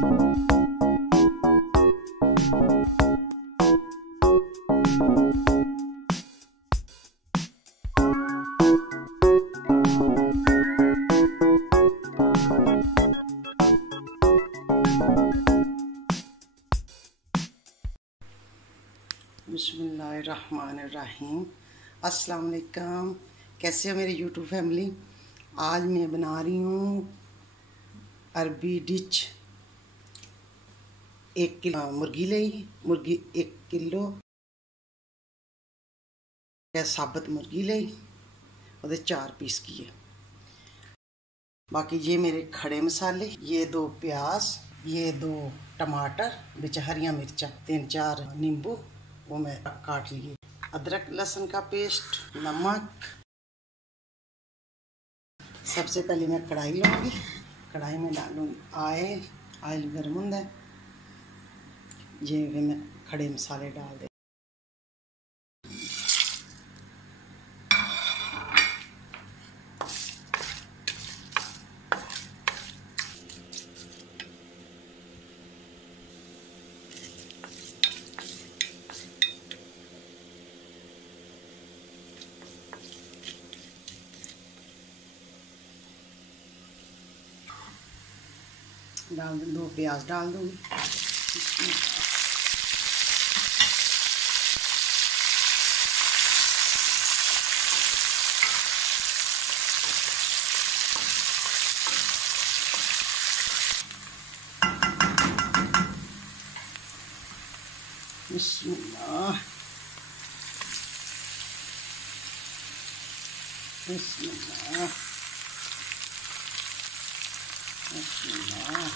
बिस्मिल्लाहिर्रहमानिर्रहीम। अस्सलाम वालेकुम। कैसे हो मेरी यूट्यूब फैमिली। आज मैं बना रही हूँ अरबी डिश। 1 किलो मुर्गी ली, मुर्गी 1 किलो साबुत मुर्गी ली, वो 4 पीस किए। बाकी ये मेरे खड़े मसाले, ये 2 प्याज, ये 2 टमाटर, बिच हरिया मिर्चा, 3-4 नींबू वो मैं काट लिए, अदरक लहसुन का पेस्ट, नमक। सबसे पहले मैं कढ़ाई लूँगी, कढ़ाई में डालूँगी ऑयल। ऑयल गर्म होता है, ये मैं खड़े मसाले डाल दे। डाल 2 प्याज डाल दूँगी। बिस्मिल्लाह बिस्मिल्लाह बिस्मिल्लाह बिस्मिल्लाह।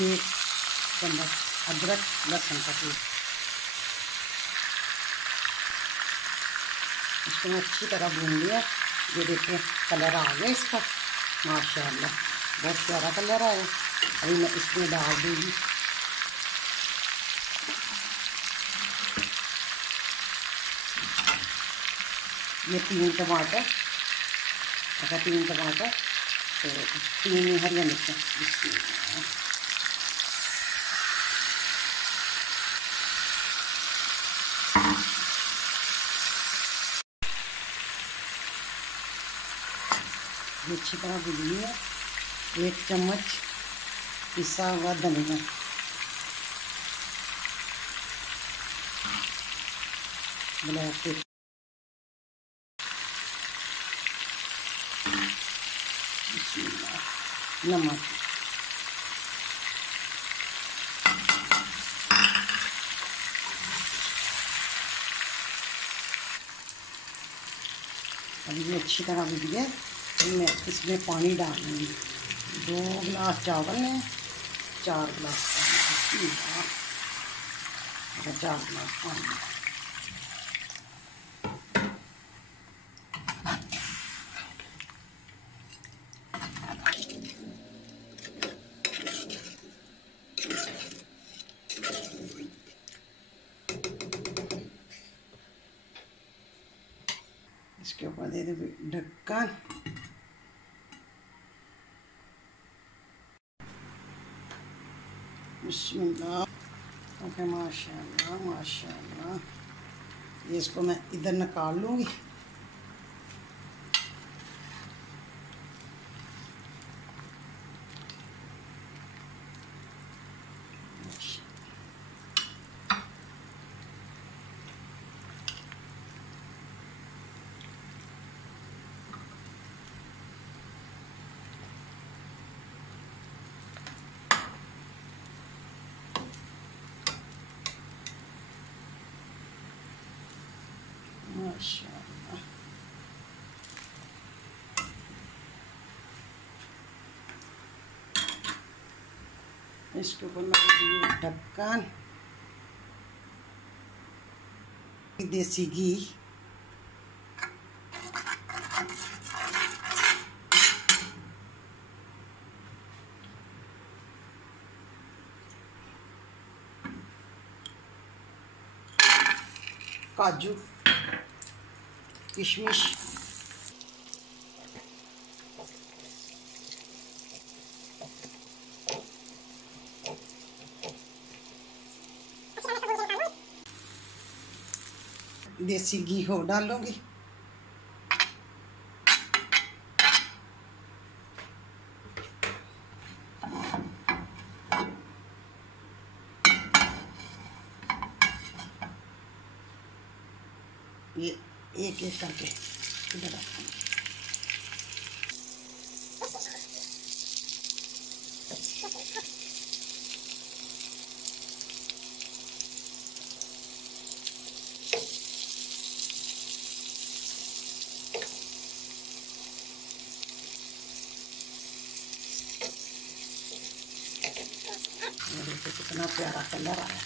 एक चम्मच अदरक लहसुन का पेस्ट, इसको मैं अच्छी तरह भून लिया। ये देखिए कलर आ गया इसका, माशाल्लाह बहुत प्यारा कलर आया। अभी मैं इसमें डाल दूँगी ये 3 टमाटर। अच्छा 3 टमाटर, तो 3 हरिया मिर्चा। ये अच्छी तरह भून लिया। 1 चम्मच पिसा हुआ धनिया, ब्लैक पेपर, नमक, अभी ये अच्छी तरह भून गया। मैं इसमें पानी डालूँगी। 2 गिलास चावल है, 4 गिलास पानी, 4 गिलास पानी। इसके ऊपर दे दे ढक्कन। बिस्मिल्लाह। ओके, माशाल्लाह माशाल्लाह। ये इसको मैं इधर निकाल लूँगी। माशाल्लाह। इसके ऊपर मैं ढक्कन, देसी घी, काजू, किशमिश, देसी घी हो डालूंगी। ये एक एक करके इधर देखो कितना प्यारा कलर आया।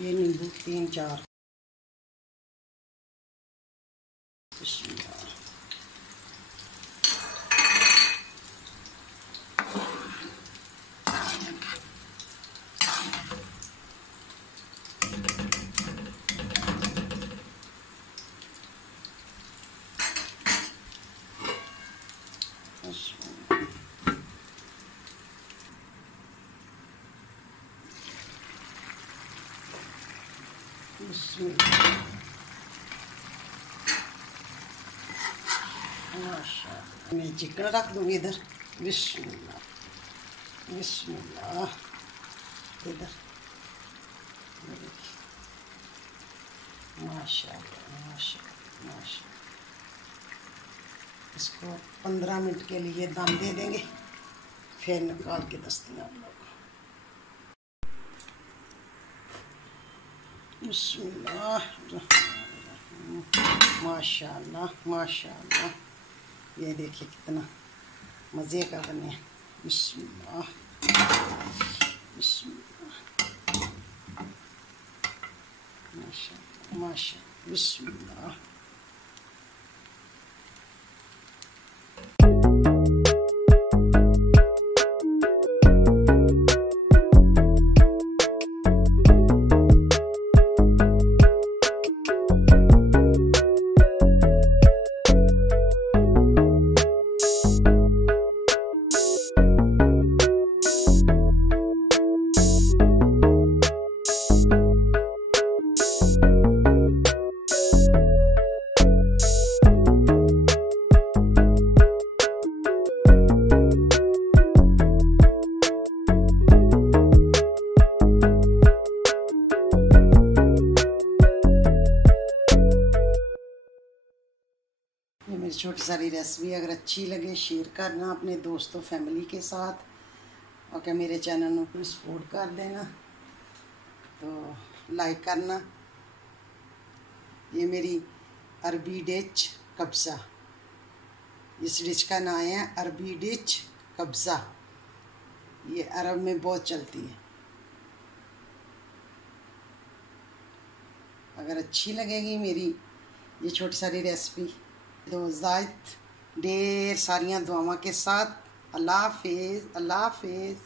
ये नींबू 3-4। माशाअल्लाह। मैं चिकन रख दूँगी इधर। बिस्मिल्लाह बिस्मिल्लाह। इधर माशाअल्लाह माशाअल्लाह माशाअल्लाह। इसको 15 मिनट के लिए दम दे देंगे, फिर निकाल के दस्ते हैं आप लोग। बिस्मिल्लाह माशाअल्लाह माशाअल्लाह। ये देखिए कितना मज़े का बने। बिस्मिल्लाह बिस्मिल्लाह माशाअल्लाह माशाअल्लाह। बिस्मिल्लाह। ये मेरी छोटी सारी रेसिपी अगर अच्छी लगे शेयर करना अपने दोस्तों फैमिली के साथ, और क्या मेरे चैनल को सपोर्ट कर देना, तो लाइक करना। ये मेरी अरबी डिश कब्ज़ा, इस डिश का नाम है अरबी डिश कब्ज़ा। ये अरब में बहुत चलती है। अगर अच्छी लगेगी मेरी ये छोटी सारी रेसिपी तो ज़ायद ढेर सारियाँ दुआओं के साथ अल्लाह हाफिज़ अल्लाह हाफिज़।